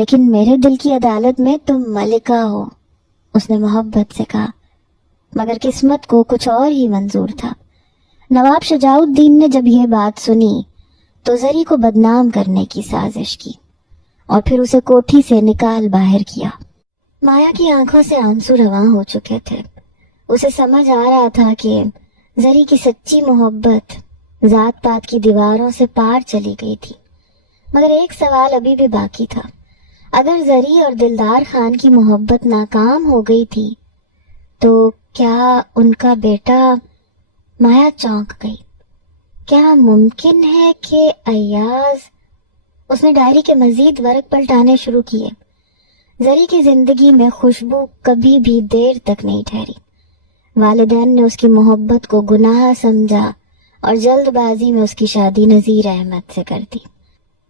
لیکن میرے دل کی عدالت میں تم ملکہ ہو، اس نے محبت سے کہا، مگر قسمت کو کچھ اور ہی منظور تھا۔ نواب شجاع الدین نے جب یہ بات سنی تو زری کو بدنام کرنے کی سازش کی اور پھر اسے کوٹھی سے نکال باہر کیا۔ مایا کی آنکھوں سے آنسو رواں ہو چکے تھے۔ اسے سمجھ آ رہا تھا کہ زری کی سچی محبت ذات پات کی دیواروں سے پار چلی گئی تھی، مگر ایک سوال ابھی بھی باقی تھا۔ اگر زری اور دلدار خان کی محبت ناکام ہو گئی تھی تو کیا ان کا بیٹا؟ مایا چونک گئی۔ کیا ممکن ہے کہ ایاز؟ اس نے ڈائری کے مزید ورق پلٹانے شروع کیے۔ زری کی زندگی میں خوشبو کبھی بھی دیر تک نہیں ٹھہری۔ والدین نے اس کی محبت کو گناہ سمجھا اور جلد بازی میں اس کی شادی نذیر احمد سے کر دی۔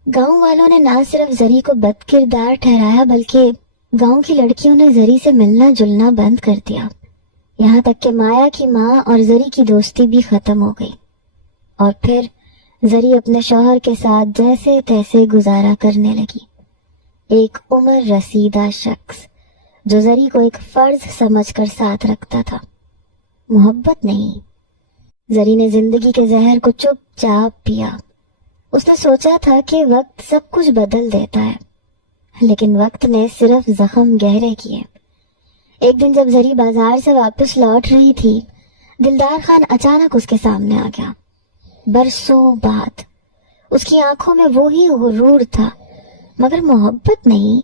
گاؤں والوں نے نہ صرف زری کو بد کردار ٹھہرایا بلکہ گاؤں کی لڑکیوں نے زری سے ملنا جلنا بند کر دیا، یہاں تک کہ مایا کی ماں اور زری کی دوستی بھی ختم ہو گئی۔ اور پھر زری اپنے شوہر کے ساتھ جیسے تیسے گزارا کرنے لگی، ایک عمر رسیدہ شخص جو زری کو ایک فرض سمجھ کر ساتھ رکھتا تھا، محبت نہیں۔ زری نے زندگی کے زہر کو چپ چاپ پیا۔ اس نے سوچا تھا کہ وقت سب کچھ بدل دیتا ہے، لیکن وقت نے صرف زخم گہرے کیے۔ ایک دن جب زری بازار سے واپس لوٹ رہی تھی، دلدار خان اچانک اس کے سامنے آ گیا۔ برسوں بعد اس کی آنکھوں میں وہی غرور تھا، مگر محبت نہیں،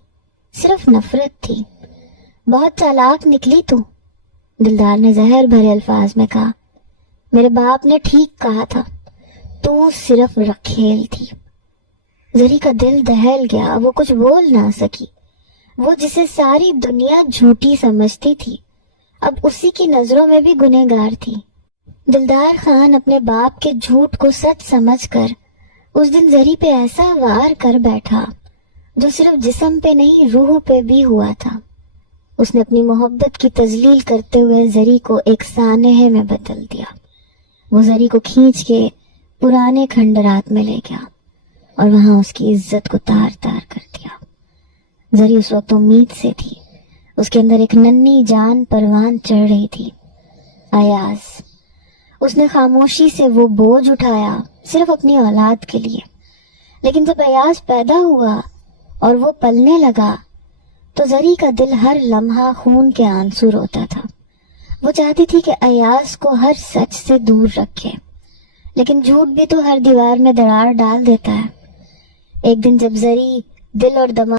صرف نفرت تھی۔ بہت چالاک نکلی تو، دلدار نے زہر بھرے الفاظ میں کہا۔ میرے باپ نے ٹھیک کہا تھا، تو صرف رکھیل تھی۔ زری کا دل دہل گیا، وہ کچھ بول نہ سکی۔ وہ جسے ساری دنیا جھوٹی سمجھتی تھی، اب اسی کی نظروں میں بھی گنہگار تھی۔ دلدار خان اپنے باپ کے جھوٹ کو سچ سمجھ کر اس دن زری پہ ایسا وار کر بیٹھا جو صرف جسم پہ نہیں روح پہ بھی ہوا تھا۔ اس نے اپنی محبت کی تذلیل کرتے ہوئے زری کو ایک سانحے میں بدل دیا۔ وہ زری کو کھینچ کے پرانے کھنڈرات میں لے گیا اور وہاں اس کی عزت کو تار تار کر دیا۔ زری اس وقت امید سے تھی، اس کے اندر ایک ننھی جان پروان چڑھ رہی تھی، ایاز۔ اس نے خاموشی سے وہ بوجھ اٹھایا صرف اپنی اولاد کے لیے، لیکن جب ایاز پیدا ہوا اور وہ پلنے لگا تو زری کا دل ہر لمحہ خون کے آنسو روتا تھا۔ وہ چاہتی تھی کہ ایاز کو ہر سچ سے دور رکھے، لیکن جھوٹ بھی تو ہر دیوار میں دراڑ ڈال دیتا ہے۔ ایک دن جب زری دل اور دماغ